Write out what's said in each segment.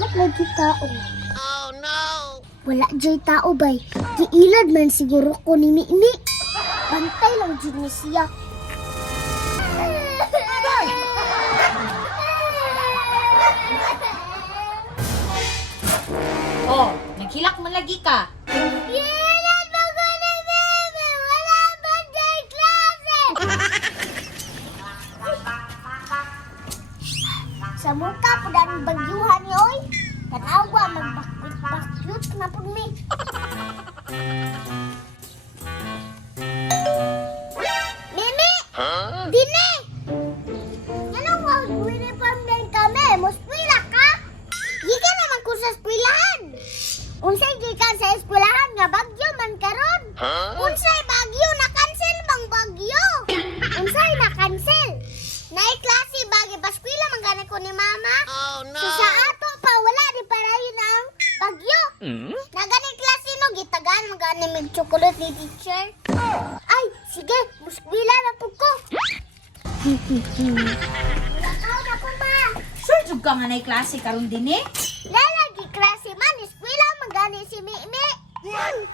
Wala na di tao. Oh no! Wala jay tao bay. Giilad man siguro ko ni Mimi. Bantay lang jud ni siya. Oh, naghilak mo lagi ka. Giilad mo ko ni Mimi. Wala ba jay klase? Sa muka po daan bagyuhan ni oy. Tanawa magbakyut na po mi. Mimi! Dine! Anong mag-uniform din kami? Muspila ka? Gikan naman ko sa eskwelahan. Unsay gikan sa eskwelahan nga bagyo man karon? Unsay bagyo na cancel bang bagyo? Unsay na cancel? Nay klase bagi paskwela man gani ko ni mama. Oh no! So sa ato pa wala di para yun ang bagyo. Na gani klase no gitagan man gani mig chocolate ni teacher. Ay, sige, muskwila na po ko. Lakaw na po ma. Sure jud ka nga nay klase karon din eh. Lalagi klase man, eskwela man gani si Mimi.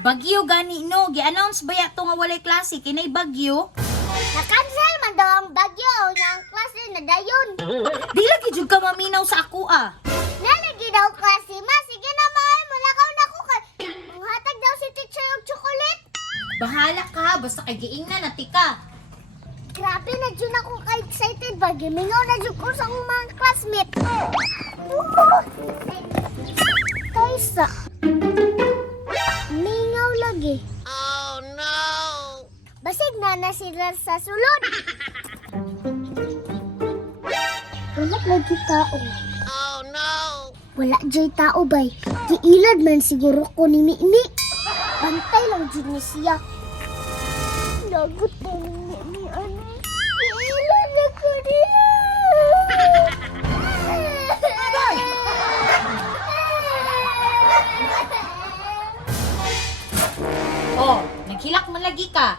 Bagyo gani no, gi-announce ba yato nga walay klase kinay bagyo? Na-cancel man daw ang bagyo nga ang klase na dayon. Di lagi jud ka maminaw sa ako ah. Lalagi daw klase ma, sige na ma, malakaw na ko kay. Manghatag daw si teacher og chocolate. Bahala ka, basta kay giingnan na tika. Grabe na dyan ako ka-excited ba? Gimingaw na dyan ko sa akong mga classmate. Kaysa. Mingaw lagi. Oh no! Basig na sila sa sulod. Wala na dyan tao. Oh no! Wala dyan tao bay. Giilad man siguro ko ni Mimi. Bantay lang dyan ni siya. Lagot na ni Mimi, ano? Giilad na ko niya. Oh, naghilak mo lagi ka.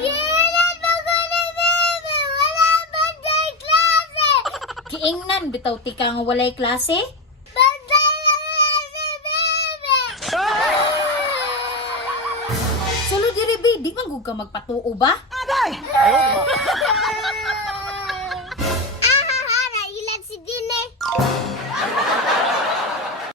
Giilad mo ko ni Mimi. Wala ba dyan klase? Giingnan bitaw tika nga walay klase? Bantay lang na si Mimi. Solo diri bi, di man gud ka magpatuo ba? Ahaha, nailan si Dine.